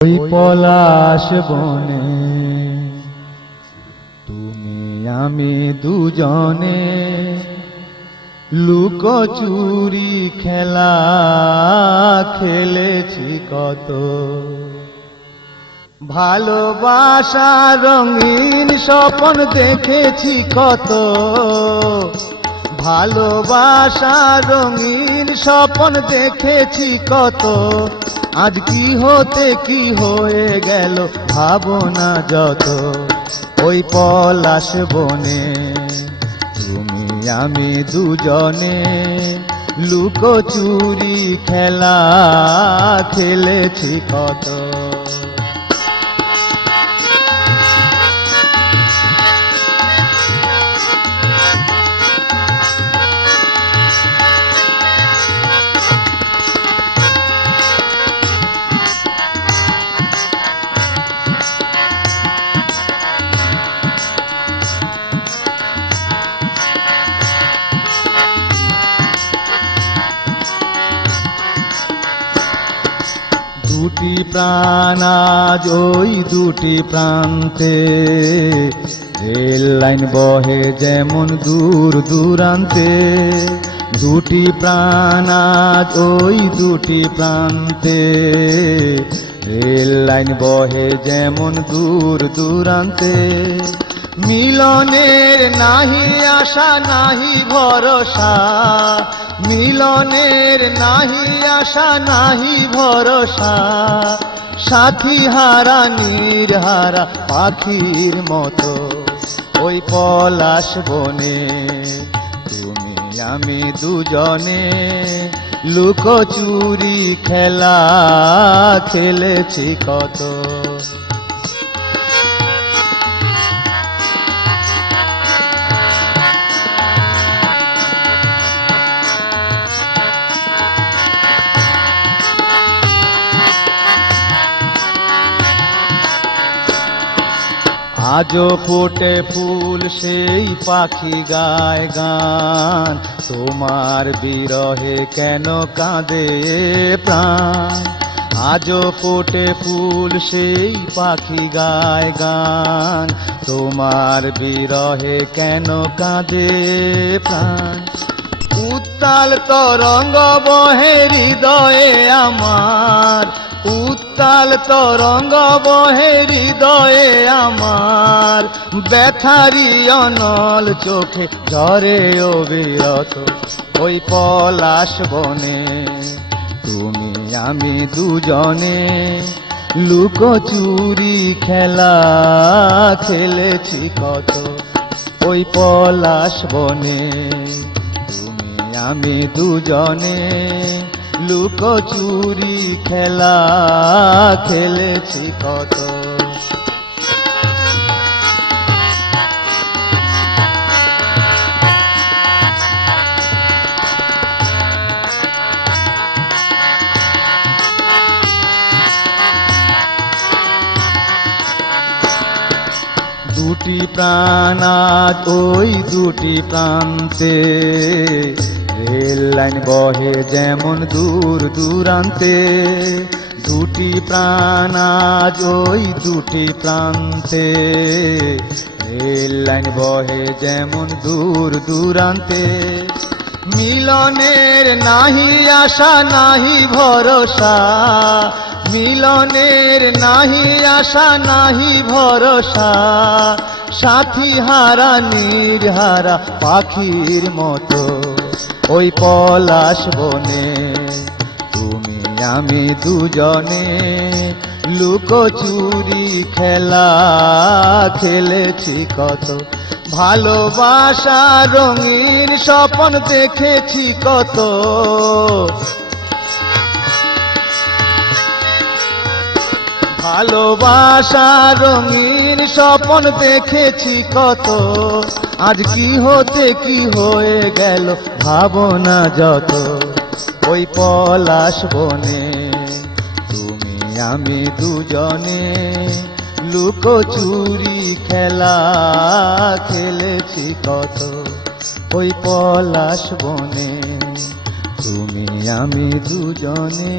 ওই পলাশ বনে তুমি আমি দুজনে লুকোচুরি খেলা খেলেছি কত। ভালোবাসা রঙিন স্বপ্ন দেখেছি কত। ভালোবাসা রঙিন স্বপ্ন দেখেছি কত। আজ কি হতে কি হয়ে গেল ভাবনা যত। ওই পলাশ বনে তুমি আমি দুজনে লুকোচুরি খেলা খেলেছি কত। দুটি প্রাণ আজ ওই দুটি প্রান্তে, রেল লাইন বহে যেমন দূর দূরান্তে। দুটি প্রাণ আজ ওই দুটি প্রান্তে, রেল লাইন বহে যেমন দূর দূরান্তে। মিলনের নাহি আশা নাহি ভরসা, মিলনের নাহি আশা নাহি ভরসা। সাথী হারা নির্হারা পাখির মতো ওই পলাশ বনে তুমি আমি দুজনে লুকোচুরি খেলা খেলেছি কত। আজও ফোটে ফুল সেই পাখি গায় গান, তোমার বিরহে কেন কাঁদে প্রাণ। আজও ফোটে ফুল সেই পাখি গায় গান, তোমার বিরহে কেন কাঁদে প্রাণ। উত্তাল তরঙ্গ বহে হৃদয়ে আমার, উত্তাল তরঙ্গ বহে হৃদয়ে আমার। ব্যথারি অনল চোখে ঝরে অবিরত ওই পলাশ বনে তুমি আমি দুজনে লুকোচুরি খেলা খেলেছি কত। ওই পলাশ বনে তুমি আমি দুজনে লুকোচুরি খেলা খেলেছি কত। দুটি প্রাণ আজ ওই দুটি প্রান্তে, রেল লাইন বহে যেমন দূর দূরান্তে। দুটি প্রাণ আজ ওই দুটি প্রান্তে, রেল লাইন বহে যেমন দূর দূরান্তে। মিলনের নাহি আশা নাহি ভরসা, মিলনের নাহি আশা নাহি ভরসা। সাথী হারা নির্হারা পাখির মতো ওই পলাশ বনে তুমি আমি দুজনে লুকোচুরি খেলা খেলেছি কত। ভালোবাসা রঙিন স্বপ্ন দেখেছি কত। ভালোবাসা রঙিন স্বপ্ন দেখেছি কত। আজ কি হতে কি হয়ে গেল ভাবনা যত। ওই পলাশ বনে তুমি আমি দুজনে লুকোচুরি খেলা খেলেছি কত। ওই পলাশ বনে তুমি আমি দুজনে